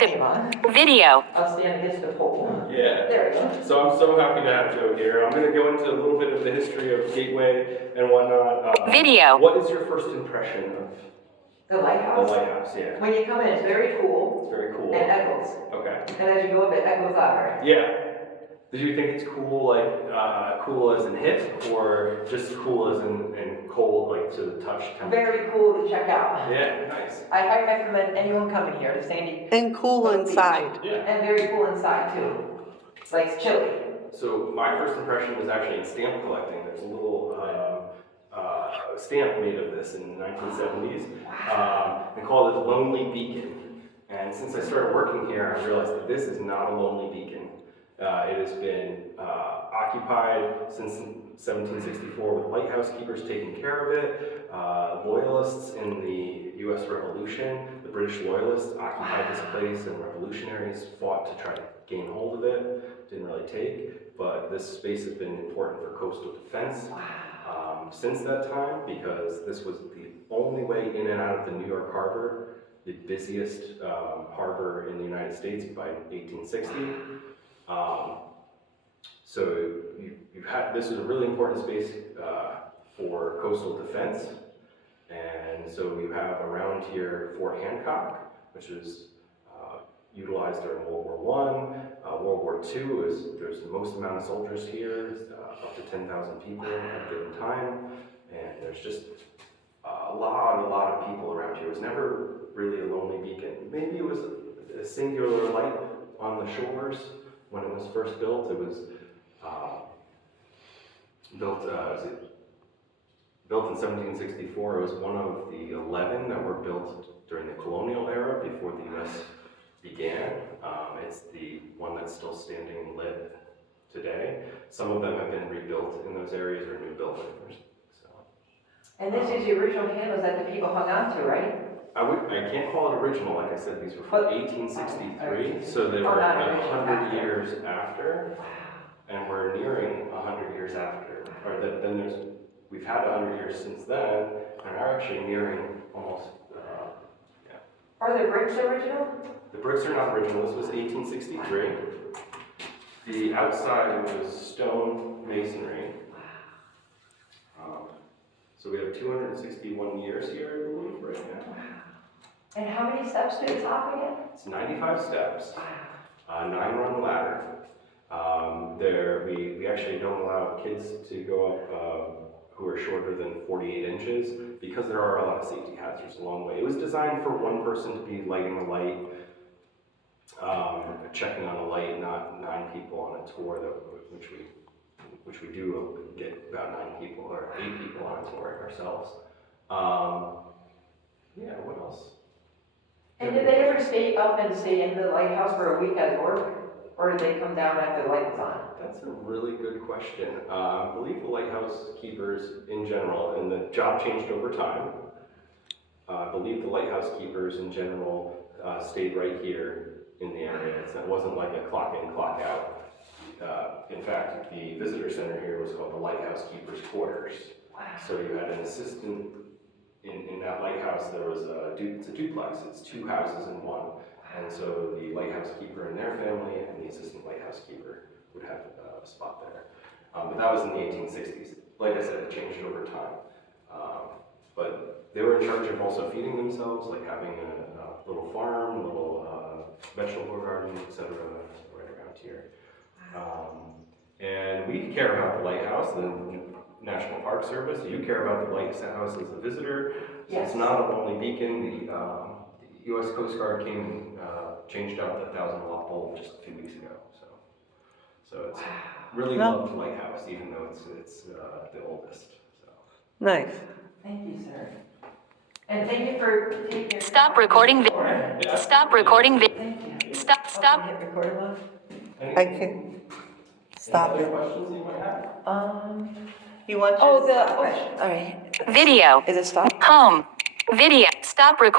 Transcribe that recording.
name on. Video. I'll stand against the pole. Yeah. There we go. So I'm so happy to have Joe here. I'm going to go into a little bit of the history of Gateway and whatnot. Video. What is your first impression of The the lighthouse. lighthouse? Yeah. When you come in, it's very cool. It's very cool. And echoes. Okay. And as you go up, it echoes louder. Yeah. Did you think it's cool, like cool as in hip, or just cool as in cold, like to the touch temperature? Very cool to check out. Yeah, nice. I highly recommend anyone coming here to Sandy. And cool inside. Yeah. And very cool inside too. Like it's chilly. So my first impression was actually in stamp collecting. There's a little stamp made of this in the 1970s. They called it Lonely Beacon. And since I started working here, I realized that this is not a lonely beacon. It has been occupied since 1764 with lighthouse keepers taking care of it. Loyalists in the U.S. Revolution, the British loyalists occupied this place, and revolutionaries fought to try to gain hold of it. Didn't really take, but this space has been important for coastal defense since that time, because this was the only way in and out of the New York Harbor, the busiest harbor in the United States by 1860. So you've had, this is a really important space for coastal defense, and so you have around here Fort Hancock, which is utilized during World War I. World War II, there's the most amount of soldiers here, up to 10,000 people at a given time, and there's just a lot of people around here. It was never really a lonely beacon. Maybe it was a singular light on the shores. When it was first built, it was built in 1764. It was one of the 11 that were built during the colonial era before the U.S. began. It's the one that's still standing lit today. Some of them have been rebuilt in those areas or new buildings. So, And this is the original handles that the people hung on to, right? I can't call it original. Like I said, these were from 1863, so they were not 100 years after, and we're nearing 100 years after. Or then we've had 100 years since then, and are actually nearing almost. Are the bricks original? The bricks are not original. This was 1863. The outside was stone masonry. So we have 261 years here, I believe, right now. And how many steps to the top again? It's 95 steps, 9-run ladder. We actually don't allow kids to go up who are shorter than 48 inches because there are a lot of safety hazards along the way. It was designed for one person to be lighting a light, checking on a light, not 9 people on a tour, which we do get about 9 people or 8 people on a tour ourselves. Yeah, what else? And did they ever stay up and stay in the lighthouse for a week at work? Or did they come down after the light was on? That's a really good question. I believe the lighthouse keepers in general, and the job changed over time. I believe the lighthouse keepers in general stayed right here in the area. It wasn't like a clock in, clock out. In fact, the visitor center here was called the Lighthouse Keepers Quarters. Wow. So you had an assistant in that lighthouse. There was it's a duplex. It's 2 houses in one. And so the lighthouse keeper and their family and the assistant lighthouse keeper would have a spot there. But that was in the 1860s. Like I said, it changed over time. But they were in charge of also feeding themselves, like having a little farm, a little vegetable garden, etc. right around here. And we care about the lighthouse, the National Park Service. You care about the lighthouse as a visitor. So Yes. It's not a lonely beacon. The U.S. Coast Guard came and changed out the 1,000-watt bulb just a few weeks ago. So it's really loved lighthouse, even though it's the oldest. So. Nice. Thank you, sir. And thank you for taking. Stop recording. Stop recording. Thank you. Stop. Hit record one. I can stop Any it. other questions you might have? You want Oh, to the, stop all it? right. Video. Is it stop? Home. Video. Stop recording.